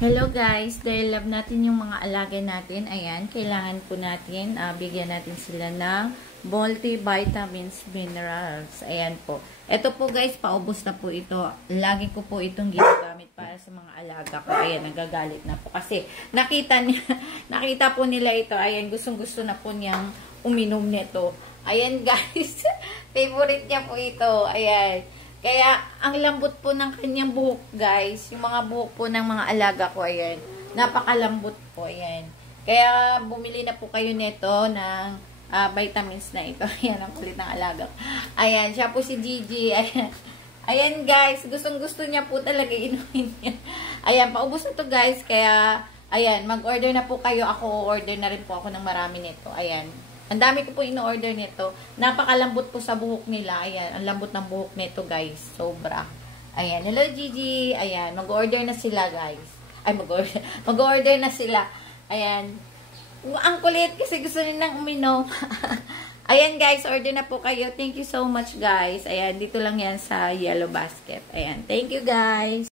Hello guys, dahil love natin yung mga alaga natin, ayan, kailangan po natin, bigyan natin sila ng multivitamins, minerals, ayan po. Ito po guys, paubos na po ito. Lagi ko po itong ginagamit para sa mga alaga ko. Ayan, nagagalit na po. Kasi nakita po nila ito, ayan, gustong-gusto na po niyang uminom nito. Ayan guys, favorite niya po ito, ayan. Kaya, ang lambot po ng kanyang buhok, guys. Yung mga buhok po ng mga alaga ko, ayan. Napakalambot po, ayan. Kaya, bumili na po kayo nito ng vitamins na ito. Ayan, ang kulit ng alaga. Ayan, siya po si Gigi. Ayan, ayan guys. Gustong-gusto niya po talaga inumin niya. Ayan, paubos na to guys. Kaya, ayan, mag-order na po kayo. Ako, order na rin po ako ng marami nito. Ayan. Ang dami ko po in-order nito. Napakalambot po sa buhok nila. Ayan, ang lambot ng buhok nito, guys. Sobra. Ayan, hello Gigi. Ayan, mag-order na sila, guys. Ay, mag-order na sila. Ayan. Ang kulit kasi gusto nilang uminom. Ayan, guys, order na po kayo. Thank you so much, guys. Ayan, dito lang yan sa Yellow Basket. Ayan, thank you, guys.